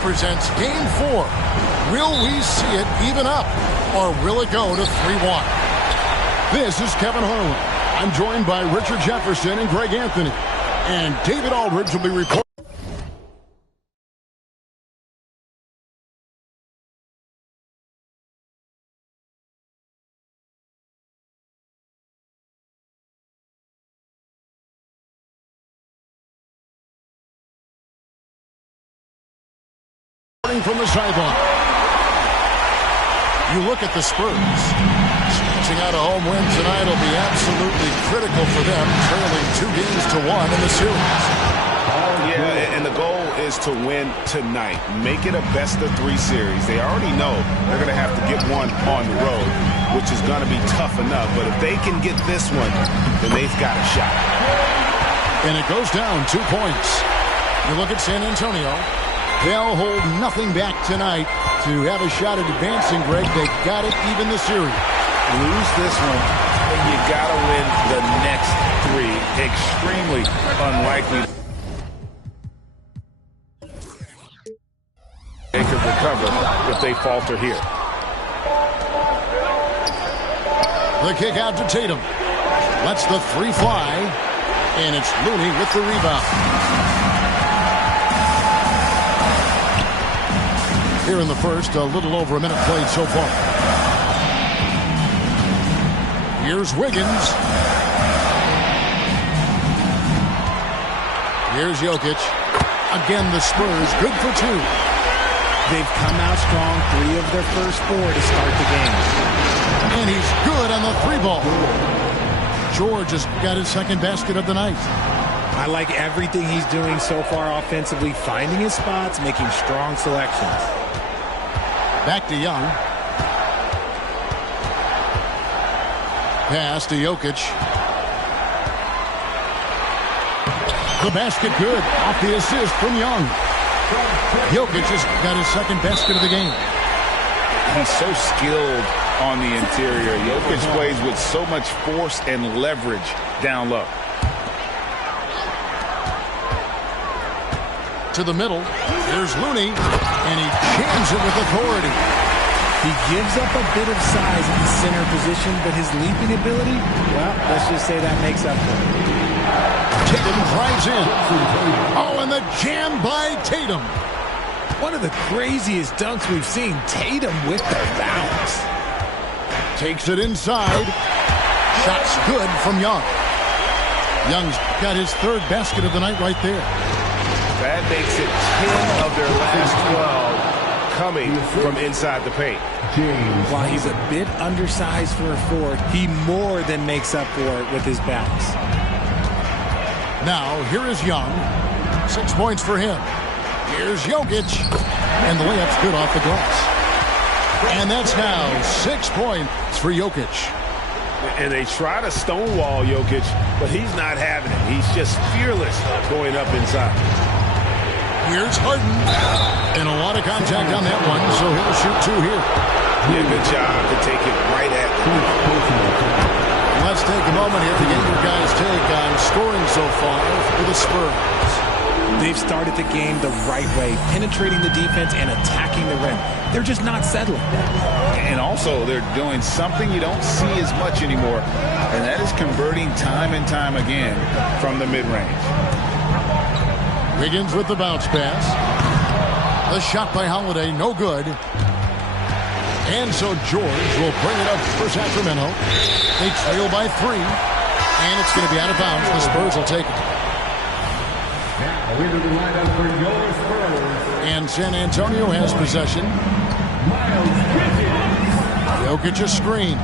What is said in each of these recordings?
presents Game 4. Will we see it even up, or will it go to 3-1? This is Kevin Harlan. I'm joined by Richard Jefferson and Greg Anthony. And David Aldridge will be reporting from the sideline. You look at the Spurs. Snatching out a home win tonight will be absolutely critical for them, trailing 2-1 in the series. Yeah, and the goal is to win tonight. Make it a best-of-3 series. They already know they're going to have to get one on the road, which is going to be tough enough. But if they can get this one, then they've got a shot. And it goes down 2 points. You look at San Antonio. They'll hold nothing back tonight to have a shot at advancing, Greg. They got it even the series. Lose this one, and you got to win the next 3. Extremely unlikely. They could recover if they falter here. The kick out to Tatum. Lets the 3 fly, and it's Looney with the rebound. Here in the first, a little over a minute played so far. Here's Wiggins. Here's Jokic. Again, the Spurs good for 2. They've come out strong 3 of their first 4 to start the game. And he's good on the 3-ball. George has got his second basket of the night. I like everything he's doing so far offensively, finding his spots, making strong selections. Back to Young. Pass to Jokic. The basket good. Off the assist from Young. Jokic has got his second basket of the game. He's so skilled on the interior. Jokic plays with so much force and leverage down low. To the middle. Here's Looney, and he jams it with authority. He gives up a bit of size in the center position, but his leaping ability, well, let's just say that makes up for it. Tatum drives in. Oh, and the jam by Tatum. One of the craziest dunks we've seen. Tatum with the bounce. Takes it inside. Shot's good from Young. Young's got his third basket of the night right there. That makes it 10 of their last 12 coming from inside the paint. While he's a bit undersized for a 4, he more than makes up for it with his bounce. Now, here is Young. 6 points for him. Here's Jokic. And the layup's good off the glass. And that's now 6 points for Jokic. And they try to stonewall Jokic, but he's not having it. He's just fearless going up inside. Here's Harden. And a lot of contact on that one, so he'll shoot 2 here. Yeah, good job to take it right at him. Let's take a moment here to get your guys' take on scoring so far for the Spurs. They've started the game the right way, penetrating the defense and attacking the rim. They're just not settling. And also, they're doing something you don't see as much anymore, and that is converting time and time again from the mid-range. Wiggins with the bounce pass. The shot by Holiday, no good. And so George will bring it up for Sacramento. They trail by 3. And it's going to be out of bounds. The Spurs will take it. And San Antonio has possession. Jokic a screen.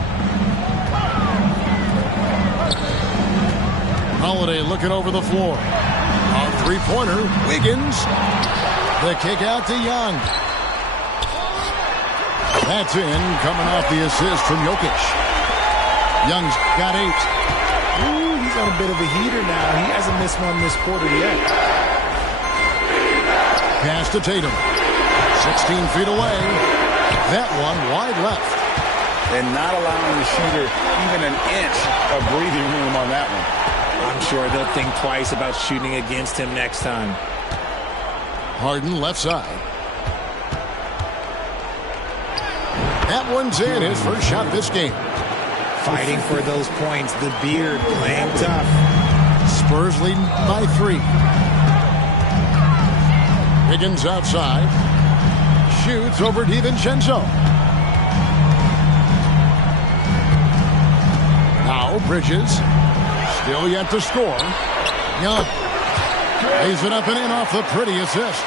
Holiday looking over the floor. A 3-pointer. Wiggins. The kick out to Young. That's in, coming off the assist from Jokic. Young's got 8. Ooh, he's on a bit of a heater now. He hasn't missed one this quarter yet. Pass to Tatum. 16 feet away. That one wide left. And not allowing the shooter even an inch of breathing room on that one. I'm sure they'll think twice about shooting against him next time. Harden left side. That one's in, his first shot this game. Fighting for those points. The beard playing tough. Spurs leading by 3. Higgins outside. Shoots over DiVincenzo. Now Bridges. Still yet to score. Young. Lays it up and in off the pretty assist.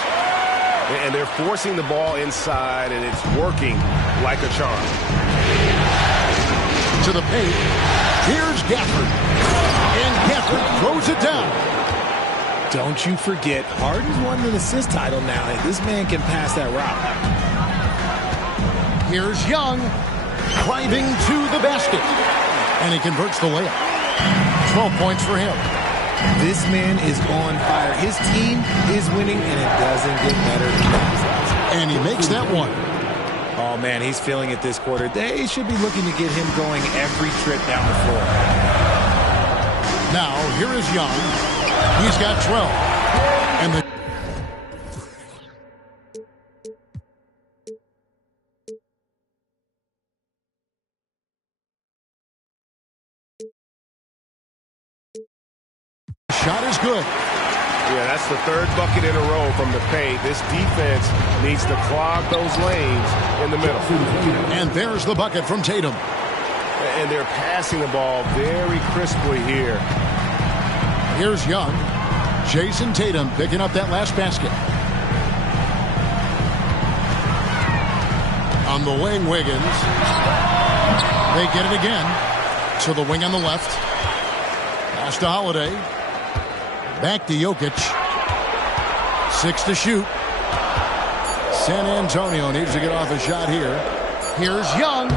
And they're forcing the ball inside, and it's working like a charm. To the paint. Here's Gafford. And Gafford throws it down. Don't you forget, Harden's won an assist title now, and this man can pass that route. Here's Young. Driving to the basket. And he converts the layup. 12 points for him. This man is on fire. His team is winning, and it doesn't get better than that. And he makes that one. Oh, man, he's feeling it this quarter. They should be looking to get him going every trip down the floor. Now, here is Young. He's got 12. And the shot is good. Yeah, that's the third bucket in a row from the paint. This defense needs to clog those lanes in the middle. And there's the bucket from Tatum. And they're passing the ball very crisply here. Here's Young. Jason Tatum picking up that last basket. On the wing, Wiggins. They get it again. To the wing on the left. Pass to Holiday. Back to Jokic. 6 to shoot. San Antonio needs to get off a shot here. Here's Young.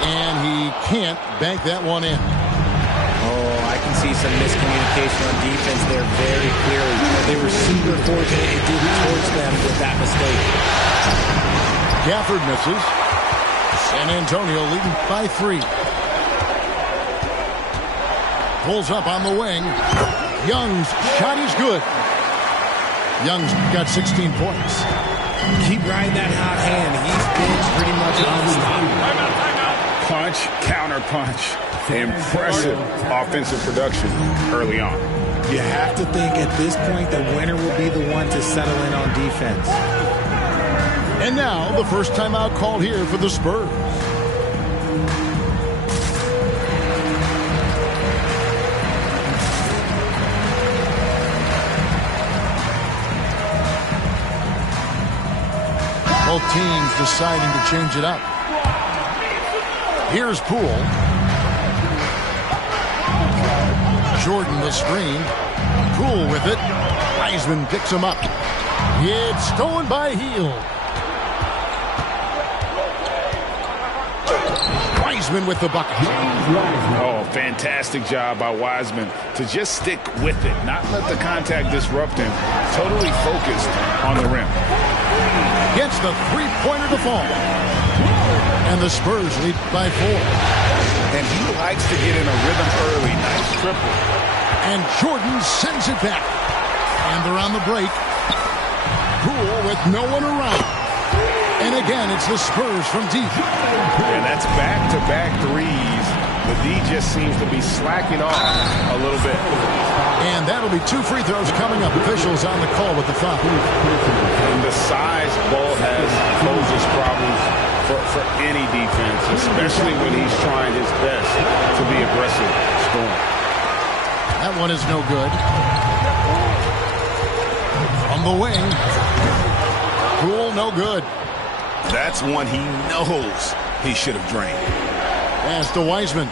And he can't bank that one in. Oh, I can see some miscommunication on defense there very clearly. They were super fortunate it didn't torch them with that mistake. Gafford misses. San Antonio leading by 3. Pulls up on the wing. Young's shot is good. Young's got 16 points. Keep riding that hot hand. He's been pretty much unstoppable. Punch, counter punch. Impressive offensive production early on. You have to think at this point the winner will be the one to settle in on defense. And now the first timeout called here for the Spurs. Both teams deciding to change it up. Here's Poole. Jordan the screen. Poole with it. Wiseman picks him up. It's stolen by Hield. Wiseman with the bucket. Oh, fantastic job by Wiseman to just stick with it, not let the contact disrupt him. Totally focused on the rim. Gets the three-pointer to fall. And the Spurs lead by 4. And he likes to get in a rhythm early. Nice triple. And Jordan sends it back. And they're on the break. Poole with no one around. And again, it's the Spurs from deep. And that's back-to-back threes. The D just seems to be slacking off a little bit. And that'll be 2 free throws coming up. Officials on the call with the foul. And the size Ball has poses problems for any defense, especially when he's trying his best to be aggressive scoring. That one is no good. On the wing. Poole, no good. That's one he knows he should have drained. Pass to Wiseman.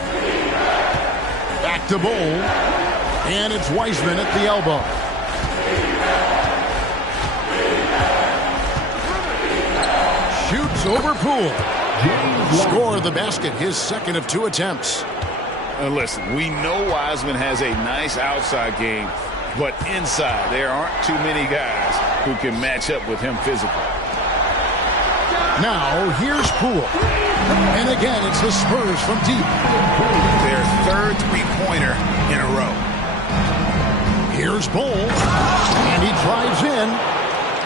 Back to Bol. And it's Wiseman at the elbow. Shoots over Poole. Score the basket, his second of 2 attempts. Listen, we know Wiseman has a nice outside game, but inside there aren't too many guys who can match up with him physically. Now, here's Poole. And again, it's the Spurs from deep. Their third three-pointer in a row. Here's Bol. And he drives in.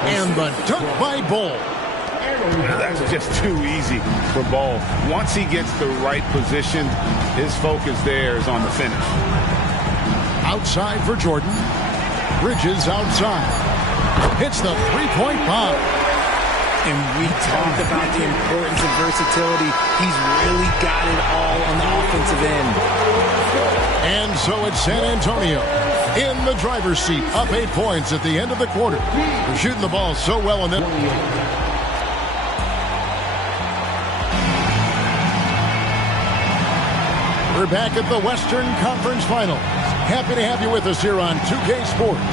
And the dunk by Bol. That's just too easy for Ball. Once he gets the right position, his focus there is on the finish. Outside for Jordan. Bridges outside. Hits the three-point bomb. And we talked about the importance of versatility. He's really got it all on the offensive end. And so it's San Antonio in the driver's seat, up 8 points at the end of the quarter. They're shooting the ball so well in this. We're back at the Western Conference Finals. Happy to have you with us here on 2K Sports.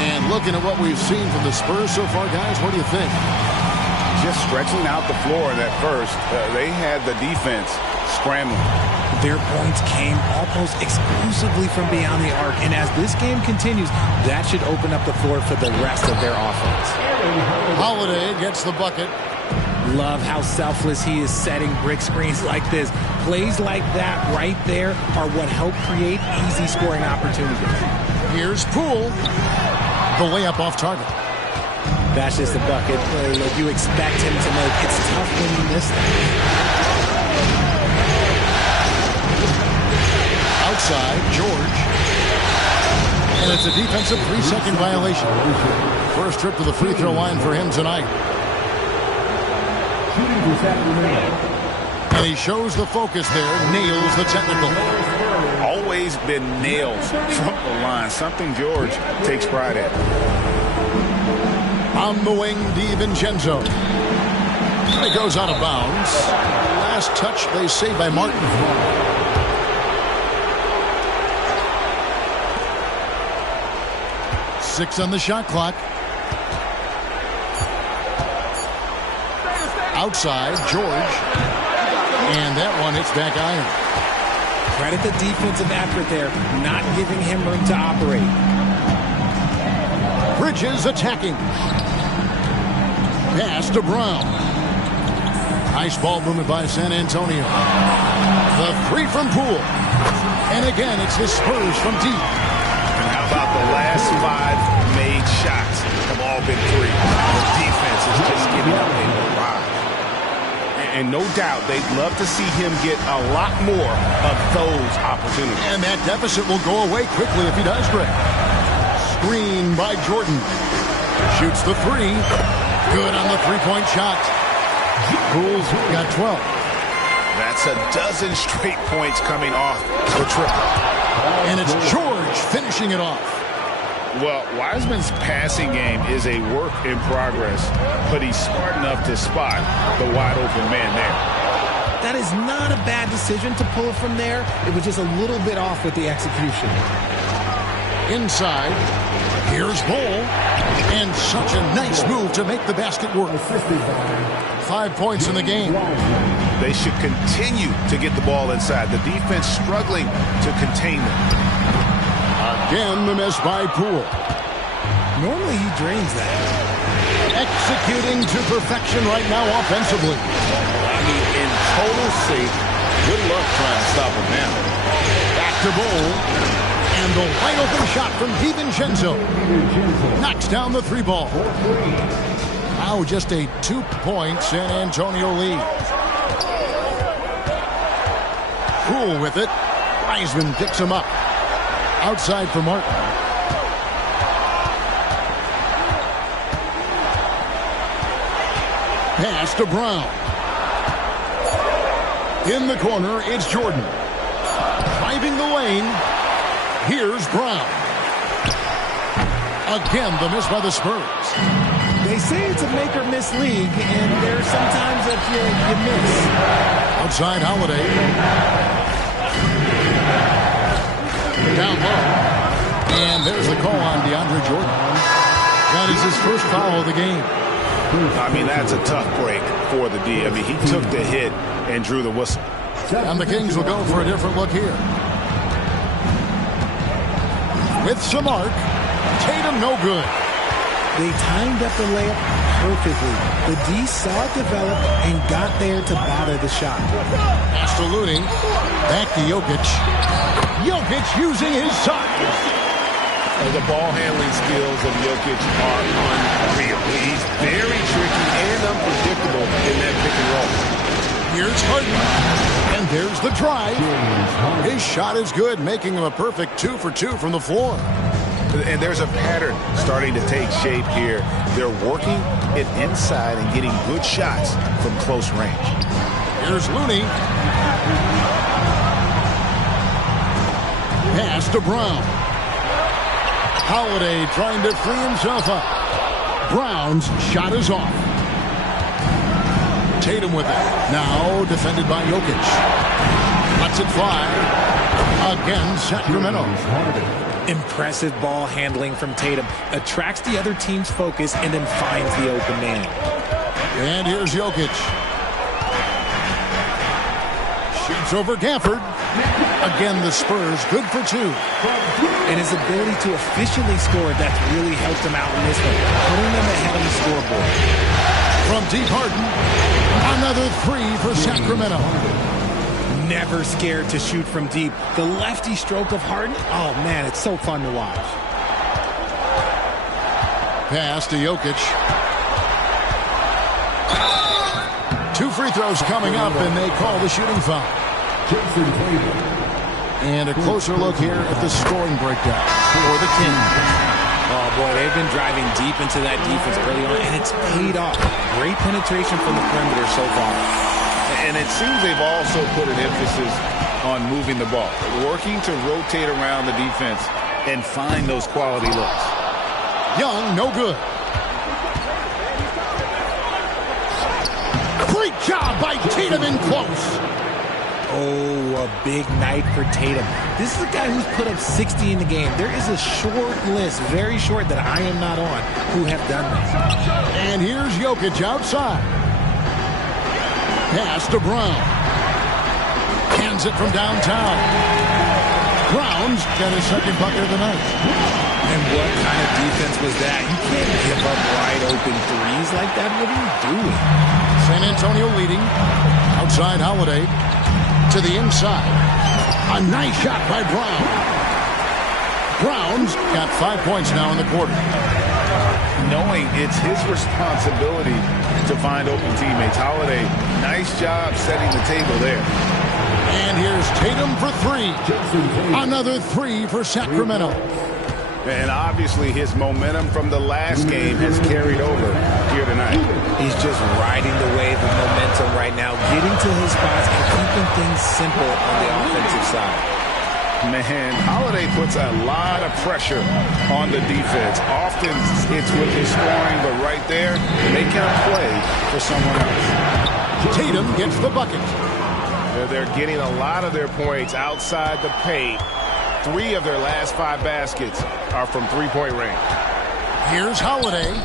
And looking at what we've seen from the Spurs so far, guys, what do you think? Just stretching out the floor in that first. They had the defense scrambling. Their points came almost exclusively from beyond the arc. And as this game continues, that should open up the floor for the rest of their offense. Holiday gets the bucket. Love how selfless he is setting brick screens like this. Plays like that right there are what help create easy scoring opportunities. Here's Poole. The layup off target. That's just a bucket like you expect him to make. It's tough when you miss that. Outside, George. And it's a defensive 3-second violation. First trip to the free throw line for him tonight. And he shows the focus there, nails the technical. Always been nails from the line, something George takes pride in. On the wing, DiVincenzo. It goes out of bounds. Last touch, they say, by Martin. Six on the shot clock. Outside, George. And that one hits back iron. Credit the defensive effort there, not giving him room to operate. Bridges attacking. Pass to Brown. Nice ball movement by San Antonio. The three from Poole. And again, it's the Spurs from deep. And how about the last 5 made shots have all been three? The defense is just getting up in the line. And no doubt, they'd love to see him get a lot more of those opportunities. And that deficit will go away quickly if he does, Greg. Screen by Jordan. Shoots the three. Good on the three-point shot. Poole's got 12. That's a dozen straight points coming off the triple. And it's George finishing it off. Well, Wiseman's passing game is a work in progress, but he's smart enough to spot the wide-open man there. That is not a bad decision to pull it from there. It was just a little bit off with the execution. Inside, here's Ball. And such a nice move to make the basket work. 5 points in the game. They should continue to get the ball inside. The defense struggling to contain them. Again, the miss by Poole. Normally he drains that. Executing to perfection right now offensively. I mean, in total sync. Good luck trying to stop him now. Back to Ball. And the wide open shot from DiVincenzo. Knocks down the three ball. Now just a 2-point San Antonio lead. Poole with it. Wiseman picks him up. Outside for Martin. Pass to Brown. In the corner, it's Jordan. Driving the lane. Here's Brown. Again, the miss by the Spurs. They say it's a make-or-miss league, and there's sometimes that you miss. Outside Holiday. Down low. And there's the call on DeAndre Jordan. That is his first foul of the game. I mean, that's a tough break for the D. I mean, he took the hit and drew the whistle. And the Kings will go for a different look here. With some arc. Tatum no good. They timed up the layup perfectly. The D saw it develop and got there to bother the shot. Pass to Looney. Back to Jokic. Jokic using his size. The ball handling skills of Jokic are unreal. He's very tricky and unpredictable. Here's Harden. And there's the drive. His shot is good, making him a perfect 2 for 2 from the floor. And there's a pattern starting to take shape here. They're working it inside and getting good shots from close range. Here's Looney. Pass to Brown. Holiday trying to free himself up. Brown's shot is off. Tatum with it. Now defended by Jokic. Lets it fly. Again, Sacramento. Impressive ball handling from Tatum. Attracts the other team's focus and then finds the open man. And here's Jokic. Shoots over Gafford. Again, the Spurs good for 2. And his ability to efficiently score, that's really helped him out in this one, putting them ahead on the scoreboard. From deep, Harden. Another 3 for Sacramento. Never scared to shoot from deep. The lefty stroke of Harden, oh man, it's so fun to watch. Pass to Jokic. 2 free throws coming up, and they call the shooting foul. And a closer look here at the scoring breakdown for the Kings. Oh boy, they've been driving deep into that defense early on, and it's paid off. Great penetration from the perimeter so far. And it seems they've also put an emphasis on moving the ball, working to rotate around the defense and find those quality looks. Young, no good. Great job by Tatum in close. Oh, a big night for Tatum. This is a guy who's put up 60 in the game. There is a short list, very short, that I am not on, who have done this. And here's Jokic outside. Pass to Brown. Hands it from downtown. Brown's got his second bucket of the night. And what kind of defense was that? You can't give up wide open threes like that. What are you doing? San Antonio leading. Outside Holiday. To the inside. A nice shot by Brown. Brown's got 5 points now in the quarter. Knowing it's his responsibility to find open teammates. Holiday, nice job setting the table there. And here's Tatum for 3. Another 3 for Sacramento. And obviously his momentum from the last game has carried over here tonight. He's just riding the wave of momentum right now, getting to his spots and keeping things simple on the offensive side. Man, Holiday puts a lot of pressure on the defense. Often it's with his scoring, but right there, making a play for someone else. Tatum gets the bucket. They're getting a lot of their points outside the paint. 3 of their last 5 baskets are from three-point range. Here's Holiday.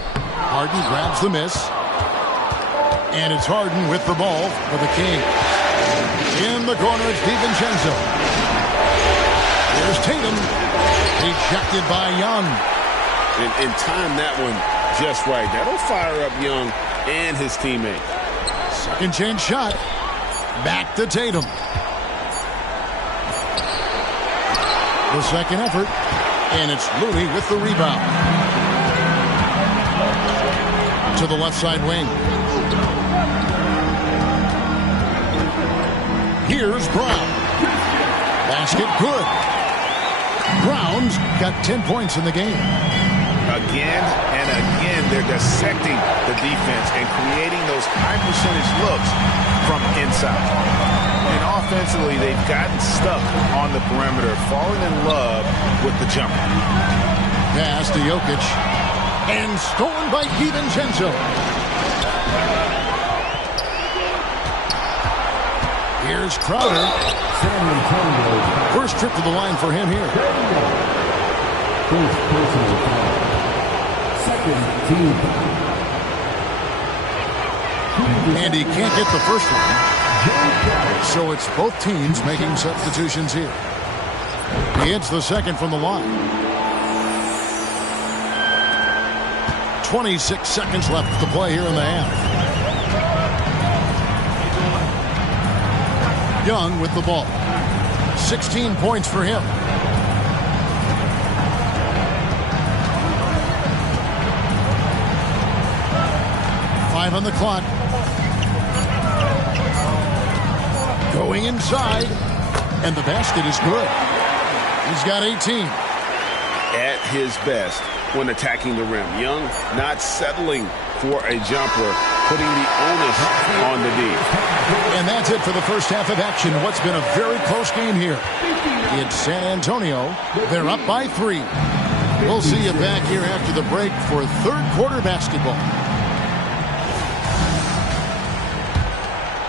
Harden grabs the miss. And it's Harden with the ball for the Kings. In the corner, it's DiVincenzo. Here's Tatum. Ejected by Young. And time that one just right. That'll fire up Young and his teammate. Second chance shot. Back to Tatum. The second effort. And it's Looney with the rebound. To the left side wing. Here's Brown. Basket good. Brown's got 10 points in the game. Again and again, they're dissecting the defense and creating those high percentage looks from inside. And offensively, they've gotten stuck on the perimeter, falling in love with the jumper. Pass to Jokic. And stolen by DiVincenzo. Here's Crowder. First trip to the line for him here. And he can't get the first one. So it's both teams making substitutions here. He hits the second from the line. 26 seconds left to play here in the half. Young with the ball. 16 points for him. Five on the clock. Going inside. And the basket is good. He's got 18. At his best when attacking the rim. Young not settling for a jumper, putting the onus on the D. And that's it for the first half of action. What's been a very close game here. It's San Antonio. They're up by 3. We'll see you back here after the break for third quarter basketball.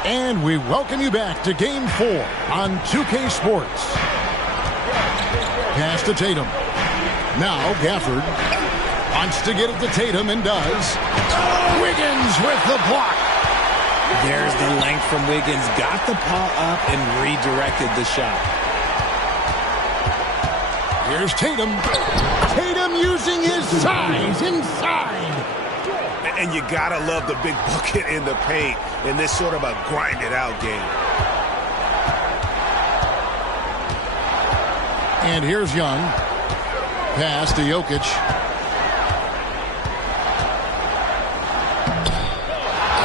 And we welcome you back to Game 4 on 2K Sports. Pass to Tatum. Now Gafford wants to get it to Tatum and does. Wiggins with the block. There's the length from Wiggins. Got the paw up and redirected the shot. Here's Tatum. Tatum using his size inside. And you gotta love the big bucket in the paint in this sort of a grind-it-out game. And here's Young. Pass to Jokic.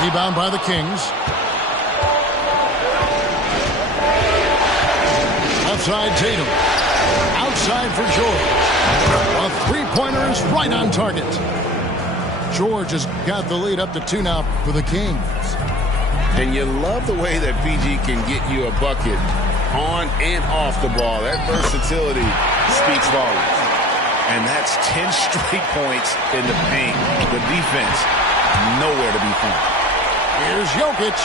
Rebound by the Kings. Outside Tatum. Outside for George. A three-pointer is right on target. George has got the lead up to 2 now for the Kings. And you love the way that PG can get you a bucket on and off the ball. That versatility speaks volumes. And that's 10 straight points in the paint. The defense, nowhere to be found. Here's Jokic.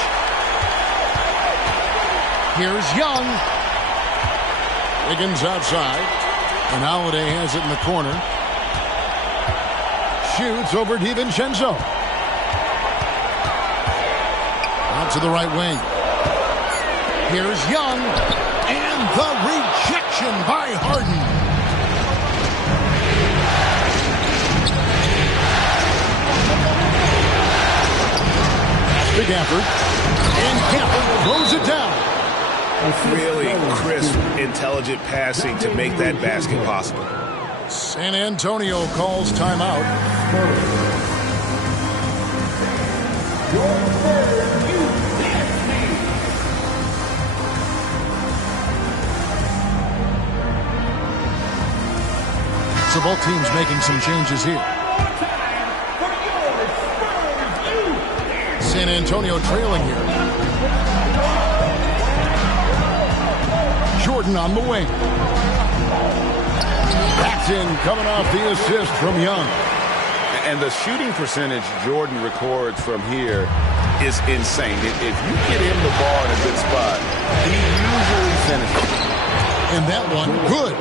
Here's Young. Wiggins outside. And Holiday has it in the corner. Shoots over DiVincenzo. Out to the right wing. Here's Young. And the rejection by Harden. To Gafford. And Gafford throws it down. Really crisp, intelligent passing to make that basket possible. San Antonio calls timeout. So both teams making some changes here. San Antonio trailing here. Jordan on the wing. Paxton coming off the assist from Young. And the shooting percentage Jordan records from here is insane. If you get him the ball in a good spot, he usually finishes. And that one, good.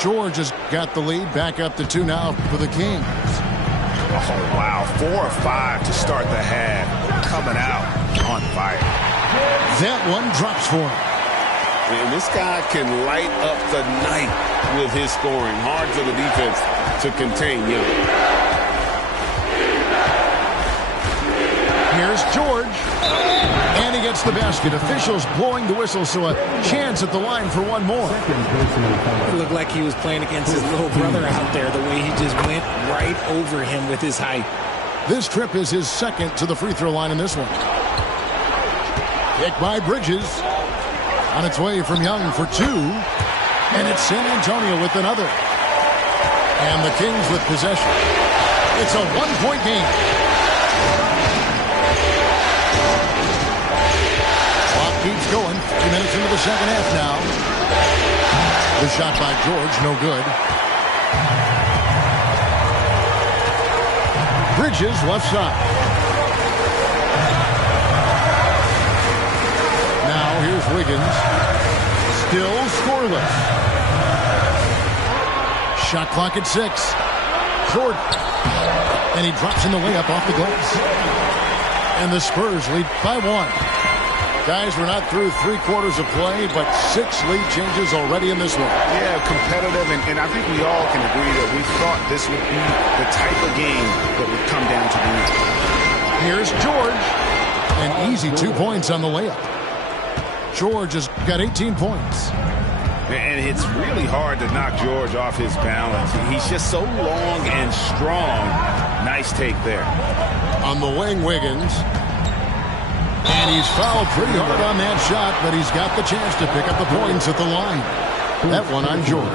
George has got the lead back up to 2 now for the Kings. Oh, wow. 4 or 5 to start the half. Coming out on fire. That one drops for him. And this guy can light up the night with his scoring. Hard for the defense to contain Young. Here's George. And he gets the basket. Officials blowing the whistle, so a chance at the line for one more. It looked like he was playing against his little brother out there, the way he just went right over him with his height. This trip is his second to the free throw line in this one. Kick by Bridges. On its way from Young for 2. And it's San Antonio with another. And the Kings with possession. It's a one-point game. Clock keeps going. 2 minutes into the second half now. The shot by George, no good. Bridges left side. Now here's Wiggins. Still scoreless. Shot clock at 6. Jordan. And he drops in the layup off the glass. And the Spurs lead by 1. Guys, we're not through 3 quarters of play, but 6 lead changes already in this one. Yeah, competitive, and I think we all can agree that we thought this would be the type of game that would come down to the end. Here's George. An easy 2 points on the layup. George has got 18 points. And it's really hard to knock George off his balance. He's just so long and strong. Nice take there. On the wing, Wiggins. And he's fouled pretty hard on that shot, but he's got the chance to pick up the points at the line. That one on George.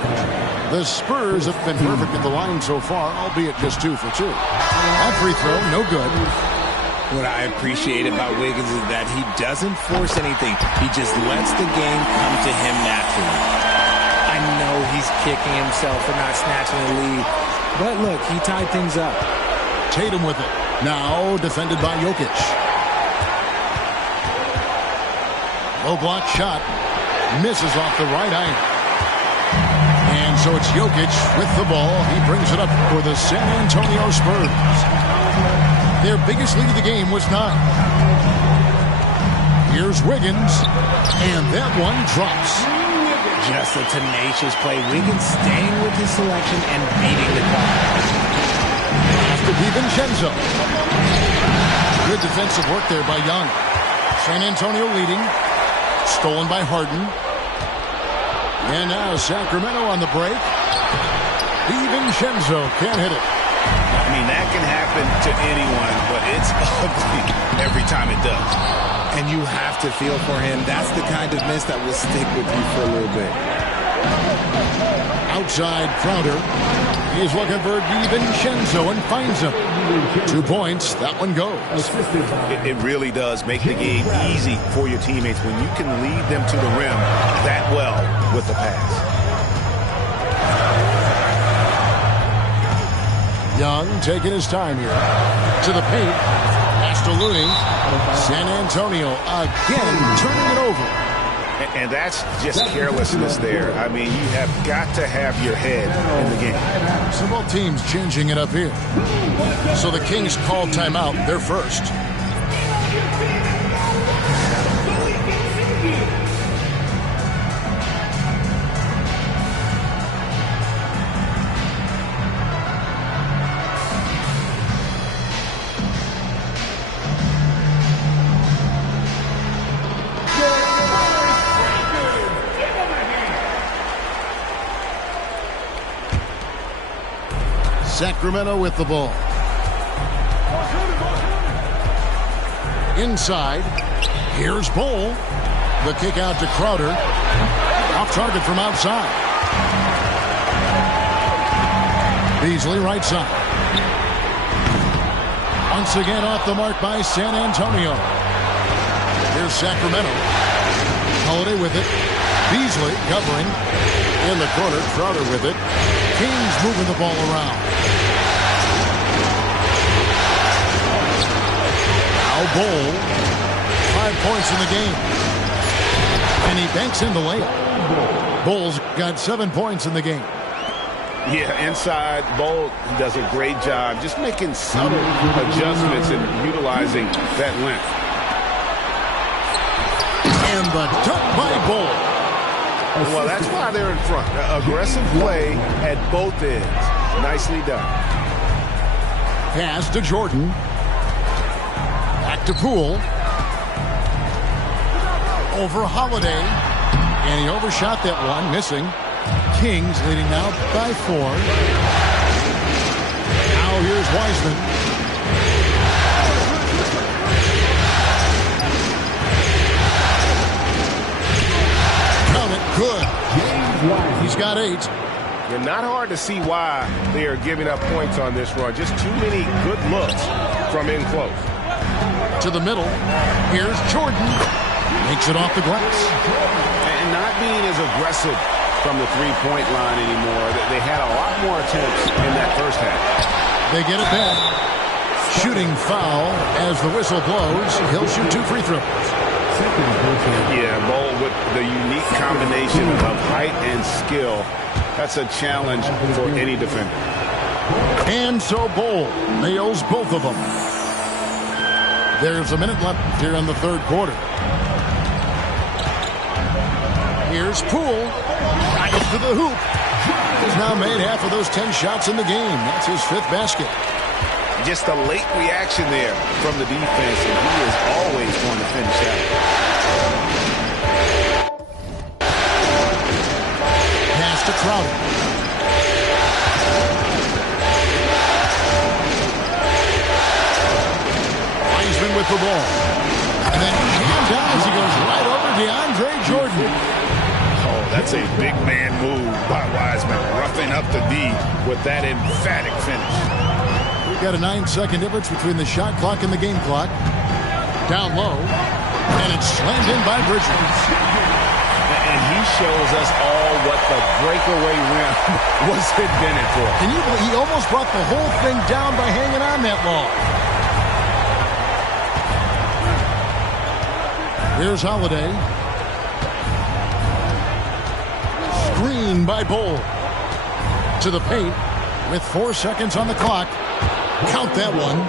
The Spurs have been perfect at the line so far, albeit just 2 for 2. That free throw, no good. What I appreciate about Wiggins is that he doesn't force anything. He just lets the game come to him naturally. I know he's kicking himself for not snatching the lead, but look, he tied things up. Tatum with it. Now defended by Jokic. Low block shot. Misses off the right iron. And so it's Jokic with the ball. He brings it up for the San Antonio Spurs. Their biggest lead of the game was 9. Here's Wiggins. And that one drops. Just a tenacious play. Wiggins staying with his selection and beating the clock. To DiVincenzo. Good defensive work there by Young. San Antonio leading. Stolen by Harden. And now Sacramento on the break. DiVincenzo can't hit it. I mean, that can happen to anyone, but it's ugly every time it does. And you have to feel for him. That's the kind of miss that will stick with you for a little bit. Outside Crowder. He is looking for DiVincenzo and finds him. 2 points. That one goes. It really does make the game easy for your teammates when you can lead them to the rim that well with the pass. Young taking his time here. To the paint. Pass to Looney. San Antonio again turning it over. And that's just carelessness there. I mean, you have got to have your head in the game. So both teams changing it up here. So the Kings call timeout. They're first. Sacramento with the ball. Inside. Here's Bol. The kick out to Crowder. Off target from outside. Beasley right side. Once again off the mark by San Antonio. Here's Sacramento. Holiday with it. Beasley covering. In the corner, Crowder with it. Kings moving the ball around. Now Bol. 5 points in the game. And he banks in the layup. Bol's got 7 points in the game. Yeah, inside, Bol does a great job just making subtle adjustments and utilizing that length. And the dunk by Bol. Well, that's why they're in front. Aggressive play at both ends. Nicely done. Pass to Jordan. Back to Poole. Over Holiday. And he overshot that one, missing. Kings leading now by 4. Now here's Wiseman. Good. He's got 8. And not hard to see why they are giving up points on this run. Just too many good looks from in close. To the middle. Here's Jordan. Makes it off the glass. And not being as aggressive from the three-point line anymore. They had a lot more attempts in that first half. They get it back. Shooting foul as the whistle blows. He'll shoot 2 free throws. Yeah, Bol with the unique combination of height and skill. That's a challenge for any defender. And so Bol nails both of them. There's a minute left here in the third quarter. Here's Poole. Right to the hoop. He's now made half of those 10 shots in the game. That's his 5th basket. Just a late reaction there from the defense, and he is always going to finish that. Pass to Crowder. Wiseman with the ball. And then jammed down as he goes right over DeAndre Jordan. Oh, that's a big man move by Wiseman, roughing up the D with that emphatic finish. We've got a 9-second difference between the shot clock and the game clock. Down low, and it's slammed in by Bridges. And he shows us all what the breakaway rim was invented for. Can you believe he almost brought the whole thing down by hanging on that long? Here's Holiday. Screen by Bol. To the paint with 4 seconds on the clock. Count that one.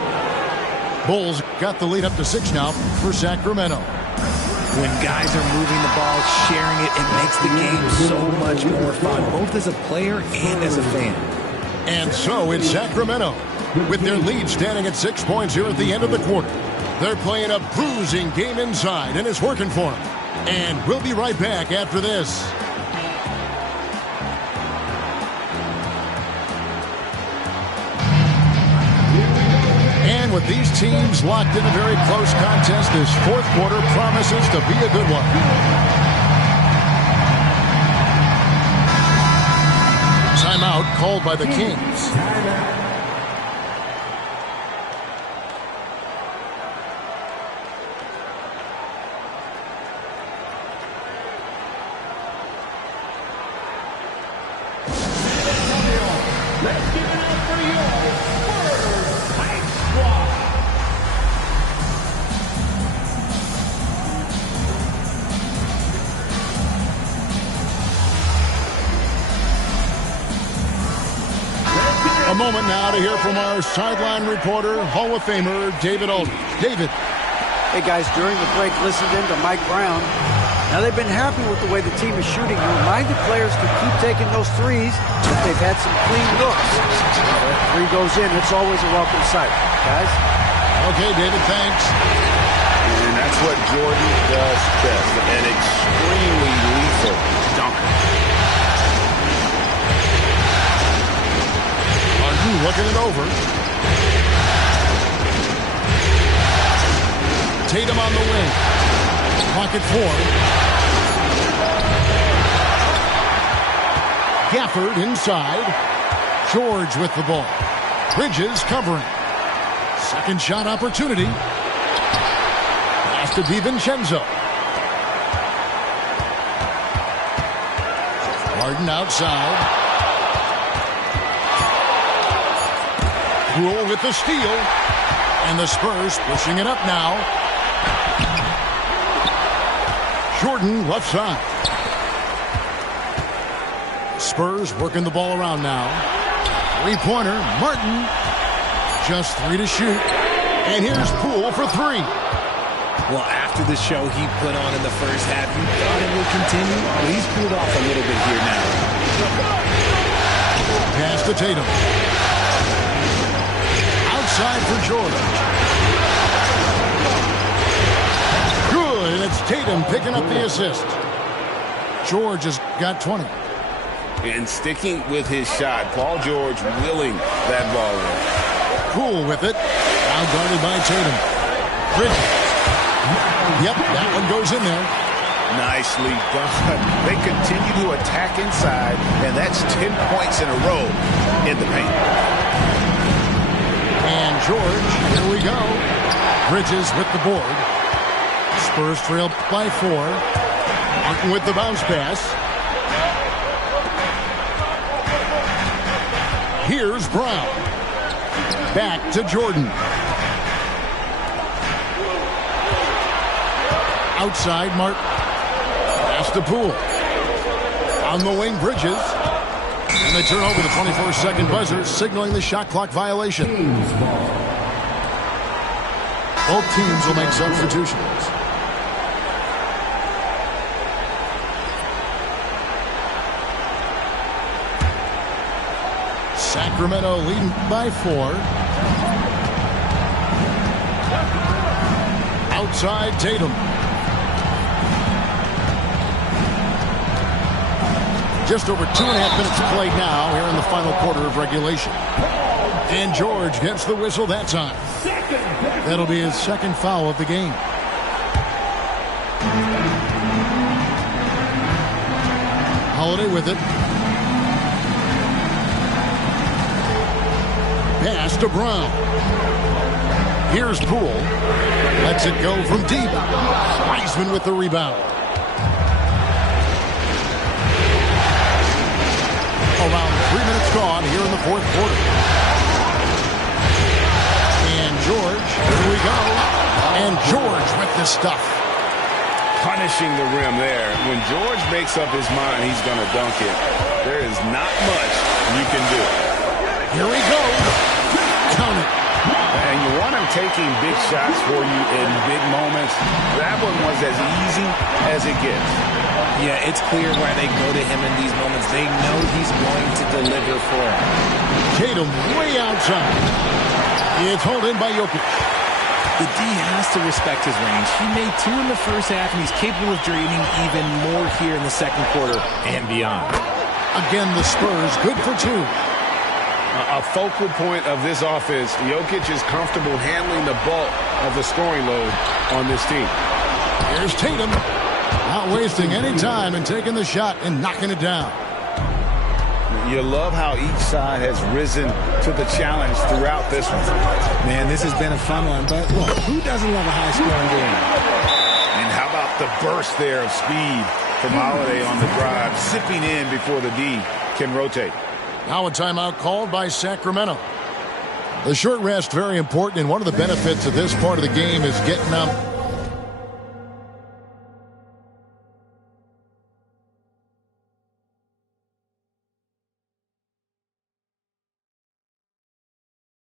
Bol's got the lead up to 6 now for Sacramento. When guys are moving the ball, sharing it, it makes the game so much more fun, both as a player and as a fan. And so it's Sacramento, with their lead standing at 6 points here at the end of the quarter. They're playing a bruising game inside, and it's working for them. And we'll be right back after this. And with these teams locked in a very close contest, this fourth quarter promises to be a good one. Timeout called by the Kings. A moment now to hear from our sideline reporter, Hall of Famer David Aldridge. David. Hey, guys, during the break, listened in to Mike Brown. Now, they've been happy with the way the team is shooting. He reminded players to keep taking those threes, but they've had some clean looks. If that three goes in, it's always a welcome sight. Guys? Okay, David, thanks. And that's what Jordan does best, an extremely lethal dunker. Looking it over. Tatum on the wing. Pocket 4. Gafford inside. George with the ball. Bridges covering. Second shot opportunity. Pass to DiVincenzo. Harden outside. Rule with the steal. And the Spurs pushing it up now. Jordan left side. Spurs working the ball around now. Three-pointer. Martin. Just 3 to shoot. And here's Poole for 3. Well, after the show he put on in the first half, you thought it would continue, but he's cooled off a little bit here now. Pass to Tatum. Outside for George. Good, and it's Tatum picking up the assist. George has got 20. And sticking with his shot, Paul George willing that ball in. Poole with it. Now guarded by Tatum. Bridges. Yep, that one goes in there. Nicely done. They continue to attack inside, and that's 10 points in a row in the paint. And George, here we go. Bridges with the board. Spurs trail by 4. Martin with the bounce pass. Here's Brown. Back to Jordan. Outside, Martin. Pass to Poole. On the wing, Bridges. And they turn over the 24-second buzzer, signaling the shot clock violation. Both teams will make substitutions. Sacramento leading by 4. Outside, Tatum. Just over 2.5 minutes played now here in the final quarter of regulation. And George gets the whistle that time. That'll be his second foul of the game. Holiday with it. Pass to Brown. Here's Poole. Lets it go from deep. Wiseman with the rebound. Around 3 minutes gone here in the fourth quarter. And George, here we go. And George with the stuff. Punishing the rim there. When George makes up his mind he's going to dunk it, there is not much you can do. Here we go. Count it. And you want him taking big shots for you in big moments. That one was as easy as it gets. Yeah, it's clear why they go to him in these moments. They know he's going to deliver for them. Tatum way outside. It's hauled in by Jokic. The D has to respect his range. He made 2 in the first half, and he's capable of draining even more here in the second quarter and beyond. Again, the Spurs good for 2. A focal point of this offense. Jokic is comfortable handling the bulk of the scoring load on this team. Here's Tatum. Not wasting any time and taking the shot and knocking it down. You love how each side has risen to the challenge throughout this one. Man, this has been a fun one, but look, who doesn't love a high-scoring game? And how about the burst there of speed from Holiday on the drive, zipping in before the D can rotate. Now a timeout called by Sacramento. The short rest, very important, and one of the benefits of this part of the game is getting up.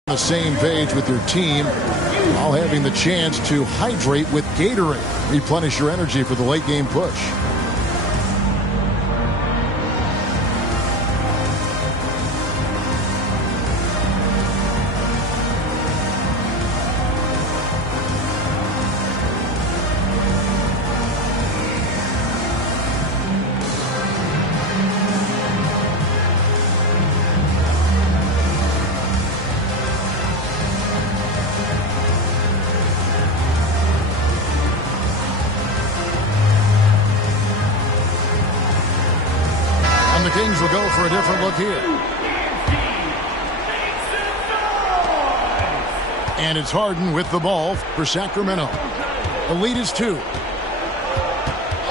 The same page with your team while having the chance to hydrate with Gatorade. Replenish your energy for the late game push. The Kings will go for a different look here. And it's Harden with the ball for Sacramento. The lead is 2.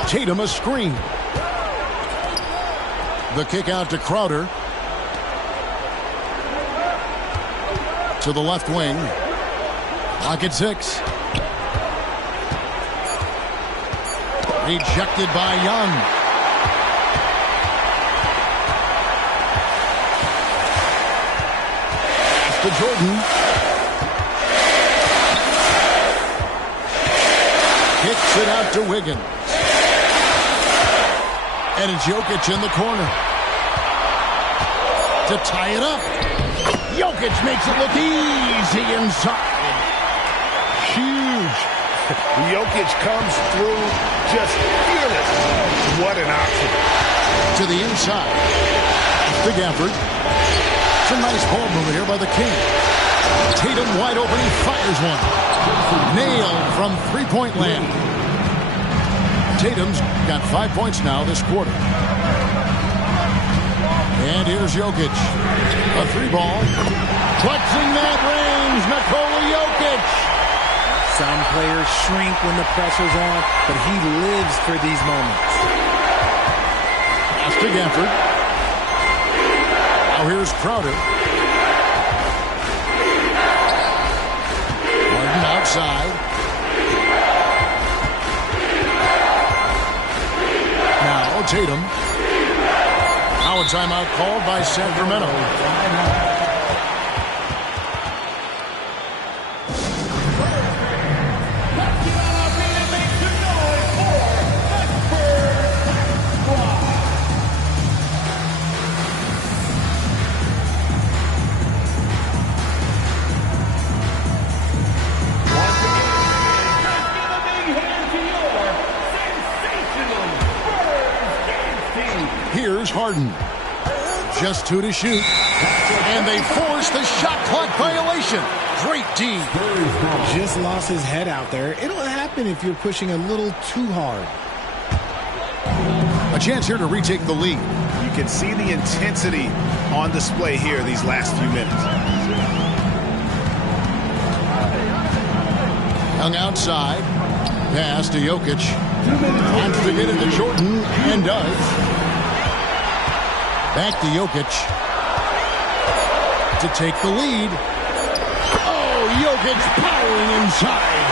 Tatum a screen. The kick out to Crowder. To the left wing. Clock at 6. Rejected by Young. To Jordan. Kicks it out to Wiggins. And it's Jokic in the corner. To tie it up. Jokic makes it look easy inside. Huge. Jokic comes through just fearless. What an option. To the inside. To Gafford. A nice ball movement here by the King. Tatum wide open. He fires one. Nailed from three-point land. Tatum's got 5 points now this quarter. And here's Jokic. A 3-ball. Clutching that range. Nikola Jokic. Some players shrink when the pressure's on, but he lives for these moments. Pass to Gafford. Now here's Crowder. Harden outside. Now Tatum. Now a timeout called by Sacramento. Here's Harden. Just 2 to shoot. And they force the shot clock violation. Great D. Just lost his head out there. It'll happen if you're pushing a little too hard. A chance here to retake the lead. You can see the intensity on display here these last few minutes. Young outside. Pass to Jokic. Wants to get it to Jordan. And does. Back to Jokic. To take the lead. Oh, Jokic powering inside.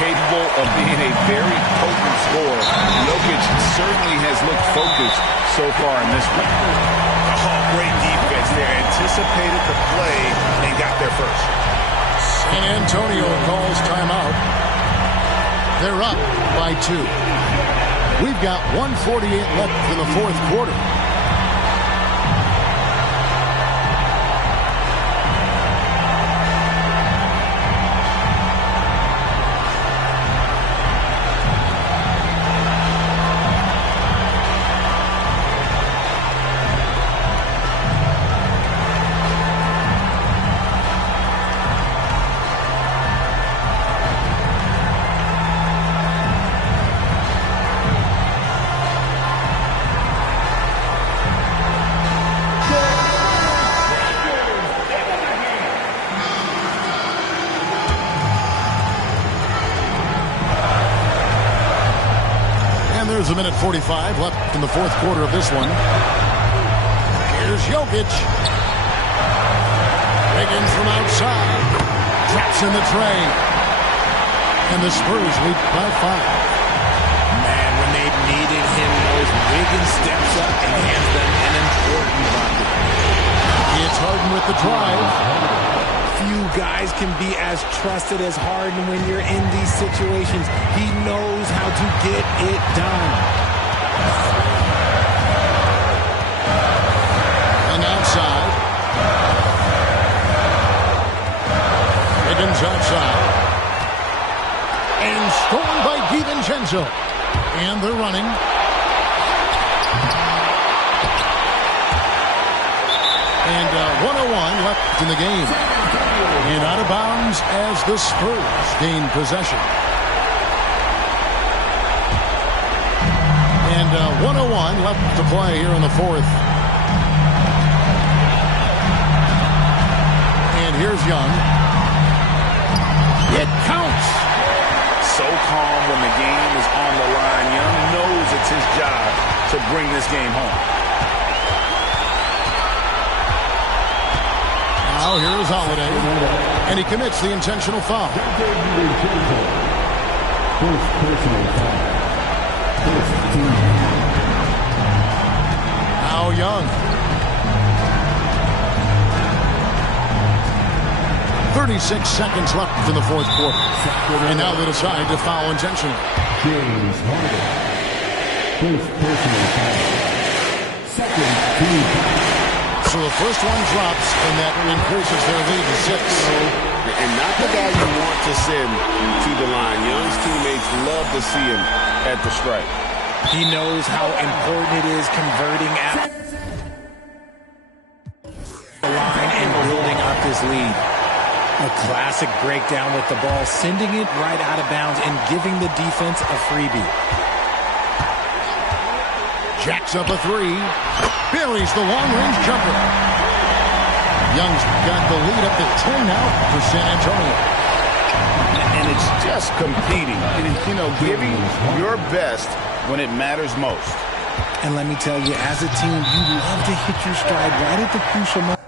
Capable of being a very potent scorer. Jokic certainly has looked focused so far in this one. Oh, great defense there. Anticipated the play and got there first. San Antonio calls timeout. They're up by 2. We've got 1:48 left in the fourth quarter. There's a minute 45 left in the fourth quarter of this one. Here's Jokic. Wiggins from outside. Drops in the tray. And the Spurs lead by 5. Man, when they needed him most, Wiggins steps up and hands them an important bucket. It's Harden with the drive. Few guys can be as trusted as Harden when you're in these situations. He knows how to get it done. And outside. Wiggins outside. And stolen by DiVincenzo. And they're running. And 1:01 left in the game. And out of bounds as the Spurs gain possession. And 1:01 left to play here in the fourth. And here's Young. It counts. So calm when the game is on the line. Young knows it's his job to bring this game home. Now here is Holiday, and he commits the intentional foul. Now Young. 36 seconds left in the fourth quarter. And now they decide to foul intentionally. James Harden. First personal foul. Second team foul. So the first one drops, and that increases their lead to 6. And not the guy you want to send to the line. Young's teammates love to see him at the stripe. He knows how important it is converting at the line and building up his lead. A classic breakdown with the ball, sending it right out of bounds and giving the defense a freebie. Jacks up a 3. Buries the long-range jumper. Young's got the lead up to 10 now for San Antonio. And it's just competing. You know, giving your best when it matters most. And let me tell you, as a team, you love to hit your stride right at the crucial moment.